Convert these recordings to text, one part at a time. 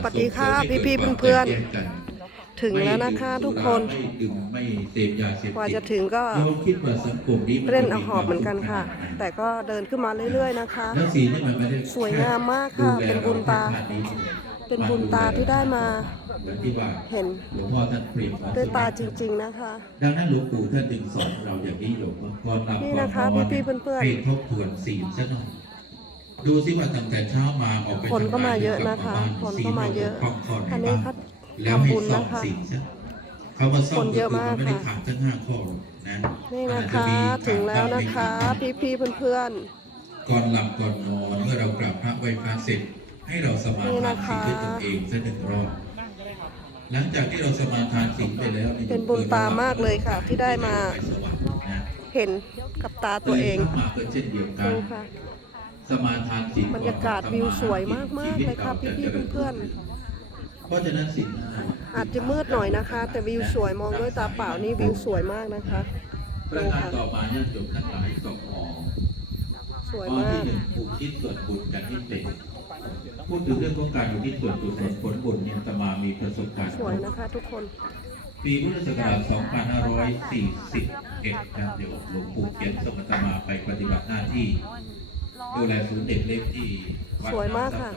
สวัสดีค่ะพี่ๆเพื่อนๆถึงแล้วนะคะทุกคนไม่ดื่มไม่เสพยาเสพติดกว่าจะถึงก็โยมคิดว่าสังคมนี้มัเล่นเอาหอบเหมือนกันค่ะ แต่ก็เดินขึ้นมาเรื่อย ๆ นะคะแล้วสีนี่มันไม่ได้สวยงามมากค่ะดูแลเป็นบุญตาเรแค่ชตินี้เป็นบุญตาที่ได้มาเหมือนที่ว่าเห็นหลวงพ่อท่านเปรียบได้วยตาจริง ๆนะคะ ดังนั้นหลวงปู่ท่านจึงสอนเราอย่างนี้หลวงพ่อก่อนหลับนี่ก่อนนะคะนอนพี่ๆเพื่อนๆให้ทบทวนศีลซะหน่อย ดูซิว่าตั้งแต่เช้ามาออกไปคนก็มาเยอะทำงนะคะกลับบ้คนก็มาเยอะศีลรบกพร่งข้ไหอันบ้นี้างเขาแล้วให้ทำบุญซ่อมนะคะศีลซะเขาว่าซ่อมคนเยอะมากไม่ได้ค่ะขาดทั้งห้าข้อหรอกนะนี่นะอาจจคะมีถึงแล้วนะขาคะดบ้างไม่กี่พี่ๆเพื่อนก่อนหลับก่อนนอนเมื่อเรากราบพระไหว้พระเสร็จ ให้เราสมานี่ทานนะคะศีลด้วยตนเองสักหนึ่งรอบหลังจากที่เราสมาทานศีลไปแล้วๆเป็นบุญตามากเลยค่ะ ที่ได้มาไปสวรรค์นะเห็นกับตาตัวเองตื่นขึ้นมาก็เช่นเดียวกันดูค่ะ สมาทานศีลบรรยากาศวิวสวยมากๆเลยค่ะพี่ๆเพื่อนๆเพราะฉะนั้นศีลห้าอาจจะมืดหน่อยนะคะ แต่วิวสวยมองด้วยตาเปล่านี่วิวสวยมากนะคะประการต่อมาญาติโยมทั้งหลายสองหอสวยข้อมาที่กหนึ่งอุทิศส่วนบุญกันที่เป็นพูดถึงเรื่องของการอุทิศส่วนกุศลผลบุญเนี่ยอาตมามีประสบการณ์สวยนะคะทุกคนปีพุทธศักราช 2541ครับเดี๋ยวหลวงปู่เขียนส่งอาตมาไปปฏิบัติหน้าที่ ดูแลศูนย์เด็กเล็กที่วัดสวยมากค่ะ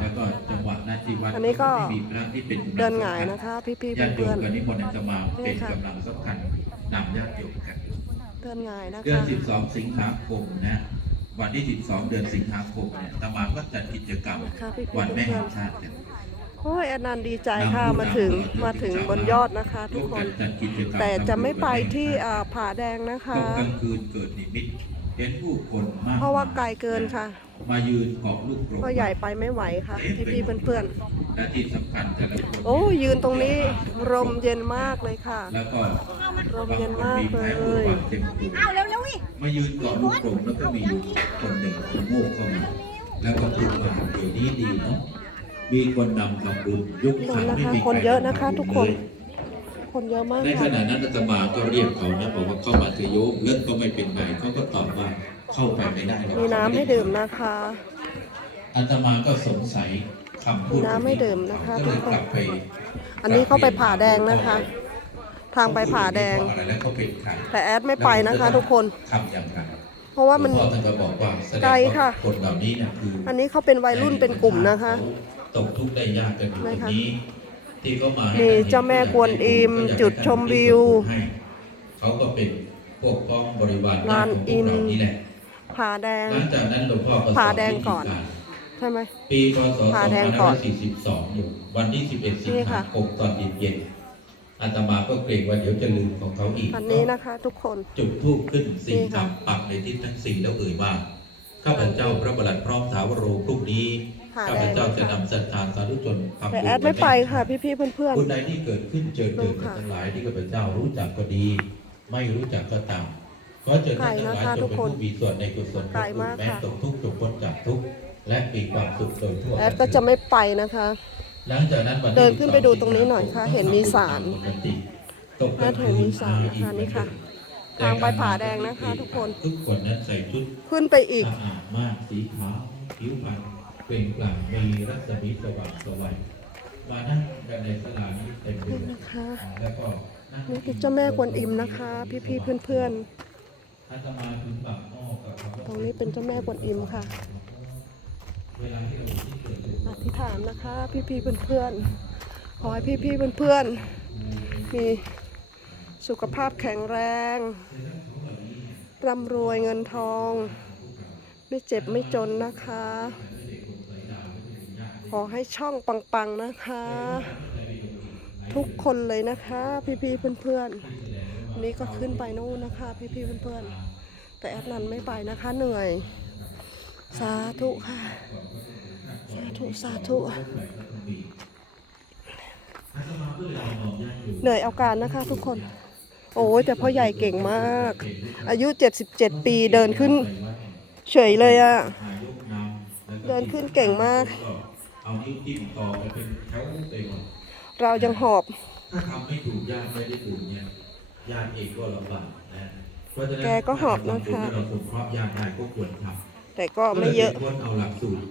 แล้วก็จังหวัดนาทีวัดอันนี้ก็ที่มีพระที่เป็นกำลังเดินหงายนะคะ พี่ญาติๆโยเพื่อมนกันนิมนต์อาตมาเป็นนี่ค่ะกำลังสำคัญนำญาติโยมกัน ๆ เดินหงายนะเดือนคะ12 สิงหาคมนะ วันที่ 12 เดือนสิงหาคมเนี่ยอาตมาก็จัดกิจกรรม ค่ะพี่ๆวันแม่เพื่อแห่นงชาติกันๆโอ้ยอนันต์ดีใจค่ะมาถึงมาถึงบนยอดนะคะ ทุกคนจัดกิจกรรมแต่จะไม่ไปที่อ่าผาแดงนะตคะ กกลางคืนเกิดนิมิต เห็นผู้คนมากเพราะว่าไกลเกินค่ะ มายืนเกาะลูกกรงพ่อใหญ่ไปไม่ไหวค่ะ พี่ๆเพื่อนและที่สำคัญแต่ละคนๆโอ้ยยืนตรงนี้ลมเย็นมากเลยค่ะแล้วก็ลมเย็นมากเลยบางคนมีแผลผู้เต็มตัวเอาเร็วๆอีกมายืนเกาะลูกกรงแล้วก็มีอยู่คนหนึ่งโง่เข้ามาแล้วก็พูดว่าเดี๋ยวนี้ดีเนาะมีคนนำทำบุญยุคคขันนนะไม่คะมีคนใรเยอะนะคะทำบุญทุกคนเลย คนเยอะมากในขค่ะณะนั้นอาตมาก็เรียกเขานะบอกว่าเข้ามาเถอะโยมเรื่องก็ไม่เป็นไรเขาก็ตอบว่าเข้าไปไม่ได้รอกมีน้ำให้ดื่มนะคะอาตมาก็สงสัยคำพูดมีน้ำให้ดื่มนะคะก็เลยกลับไป อันนี้เขาไปผ่าแดงนะคะ ทางไปผ่าแดงอะไรแล้วก็เป็นใครแต่แอดไม่ไปนะคะทุกคนทำอย่างไรเพราะว่ามันหลวงพ่อท่านก็บอกว่าแสดงไกลว่าค่ะคนเหล่านี้เนี่ยคืออันนี้เขาเป็นวัยรุ่นเป็นกลุ่มนะคะ ตกทุกข์ได้ยากกันอยู่ตนะรงคะนี้ที่เขา มานี่เจ้าแม่กวนอิมจุดชมวิวให้เขาก็เป็นพวกพ้องบริวารงานของพอิวกนเรานี่แหละผ่าแดงหลังจากนั้นหลวงพ่อก็สผ่าอนแดงก่อนวิธีารใช่ไหมปีพศผ่าแดงก่อน2542 อยู่ วันที่ 11 สิงนี่หาค่ะคมตอนเย็นๆอาตมาก็เกรงว่าเดี๋ยวจะลืมของเขาอีกอันนี้นะคะ ทุกคนจุดธูปขึ้นสี่นี่ค่ะคำปักในทิศทั้งสี่แล้วเอ่ยว่าข้าพเจ้าพระบรมพร้อมถาวโรพรุ่งนี้ผ่าข้าแดพงเจ้าจะค่ะนำศรัทธาสาธุชนทำ แต่บุญแอดไม่ไปค่ะ พี่ๆเพื่อนบุญใดที่เกิดขึ้นเจอเกิดดูกันค่ะทั้งหลายที่ข้าพเจ้ารู้จักก็ดี ไม่รู้จักก็ตามขอเจริญท่านทั้งหลายไกลนะคะจทุงกเป็นคนผู้มีส่วนในกุศลไกลมากแม้ค่ะ ตกทุกข์จงพ้นจากทุกข์และมีความสุขโดยทั่วๆแอดก็จะไม่ไปนะคะ หลังจากนั้นวันที่เดินขึ้นไปดูตรงนี้หน่อยค่ะ12เห็นมีศาลปกติตกกลางแอดเห็นมีศาลนะคะนี่ค่ะ ทางไปผาแดงนะคะทุกคน ทุกคนนั้นใส่ชุด ขึ้นไปอีก สะอาดมากสีขาวผิวพรรณเปล่งปลั่งมีรัศมีสว่างสวัย มานั่งกันในศาลานี้เต็มไปนี่หมดนะคะแล้วก็นั่งนี่คือเจ้าแม่กวนอิมนะคะ พี่ๆเพื่อนอาตมาถึงบางอ้อกับเขาๆตรงนี้เป็นเจ้าแม่กวนอิมค่ะเวลาที่เราที่เกิดเหตุอธิษฐานนะคะ พี่ๆเพื่อนๆขอให้พี่ๆเพื่อนๆมีสุขภาพแข็งแรงร่ำรวยเงินทอง ไม่เจ็บไม่จนนะคะข อให้ช่องปัง ๆ นะคะ ทุกคนเลยนะคะ พี่ ๆ เพื่อนๆอันนี้ก็ขึ้นไปนู่นนะคะ พี่ ๆ เพื่อน ๆ แต่แอดนันไม่ไปนะคะเหนื่อย สาธุค่ะ สาธุสาธุเหนื่อยเอาการนะคะทุกคน โอ้ยแต่พ่อใหญ่เก่งมาก อายุ 77 ปีเดินขึ้น เฉยเลยอะถ่ายรูปนำแล้วก็เดินขึ้นเก่งมากก็ เอานิ้วจิ้มต่อไปเป็นแถวไปหมดเรายังหอบ ถ้าทำไม่ถูกญาติไม่ได้ถูกเนี่ยญาติเองก็ลำบากนะเพราะฉะนั้นแกก็หอบนะคะถ้าเราสงเคราะห์ญาติได้ก็ควรทำแต่ก็ไม่เยอะก็ลป็นคนเอาหลักสูตร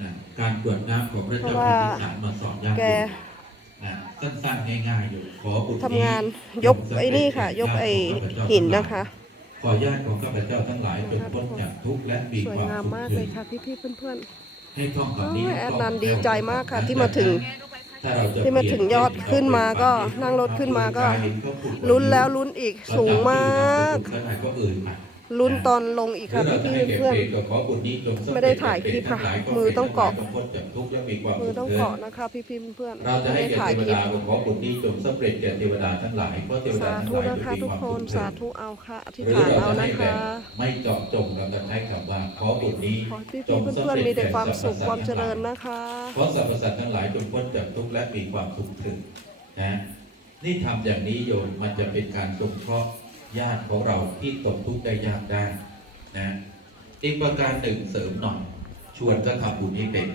นะการกรวดน้ำของพระเจ้าเพราะพิว่ามพิสารมาสอนญาติแกโยมนะสั้นๆง่ายๆอยู่ขอบุญทำงานยกไอ้นี่ค่ะ ยกไอ้หินนะคะขอญาติของข้าพเจ้าทั้งหลายจงพ้นจากทุกข์และมีสวยความงามสุขมากเถิเลยดค่ะพี่ๆเพื่อน ให้ท่องๆคำนี้โอ้ยแอดนันดีใจมากค่ะที่มาถึงถ้าเราจะที่มาถึงยอดขึ้นมาก็นั่งรถขึ้นมาก็ลุ้นแล้วลุ้นอีกสูงมากแล้วนายก็เอ่ยมาลุ้นตอนลงอีกค่ะพี่ๆเพื่อนๆไม่ได้ถ่ายคลิปค่ะมือต้องเกาะ มือต้องเกาะนะคะ พี่ๆเพื่อนเราๆจะไม่ให้ได้แก่ถ่ายเทวคลิปดาขอบุญนี้จงสำเร็จแก่เทวดาทั้งหลายเพราะเทวดาสาทั้งธุหลายนะคะ มีทุกความคนสุขสาธุเอาค่ะอธิษหรือฐานเราเอาจะให้นะแบบคะไม่เจาะจงเราจะใช้คำว่าขอบุญนี้ขอให้พี่ๆเพื่อนๆมีแต่ความสุขความเจริญนะคะ เพราะสรรพสัตว์ทั้งหลายจงพ้นจากทุกข์และมีความสุขถึงนะนี่ทำอย่างนี้โยมมันจะเป็นการสงเคราะห์ญาติของเราที่ตกทุกข์ได้ยากได้นะอีกประการหนึ่งเสริมหน่อยชวนก็ทำบุญให้เป็น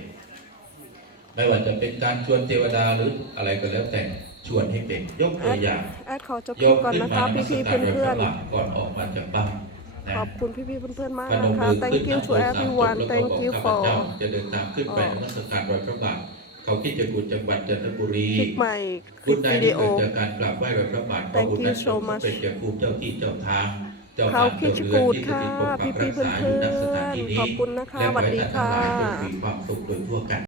ไม่ว่าจะเป็นการชวนเทวดาหรืออะไรก็แล้วแต่ชวนให้เป็นยกตัวอย่างแอดขอจบคโยลิปมก่อนขึ้นนะมาคะนมัสพี่ๆการเพื่อนพระก่อนออกมาจากบ้านนะๆขอบคุณพี่ๆเพื่อนๆมากพนนะมคะมือ thank ขึ้น you นะ to โดยสามจบ everyone แล้วก็ thank บอก you ข้าพ for เจ้าจะเดินทางขึ้นไปนมัสการรอยพระบาทเขาคิดจะกุฎจังหวัดจันทบุรีคลิปใหม่คบุลิญปใดวิที่ดีโอเกิดจากการกราบไหว้รอยพระบาทขอ Thank บุญ you นั้นจ so ง much เป็นแก่ภูมิเจ้าที่เจ้าทางเจ้าเขาบ้านคิดเจ้ากูเรือนดที่สค่ะถิตปกปักพี่รักๆเพื่ษาอยู่ณสถานอนที่ๆนี้ขอบคุณนะคะและสวัสดีขอให้ท่านทั้งหลายจงค่ะมีความสุขโดยทั่วกัน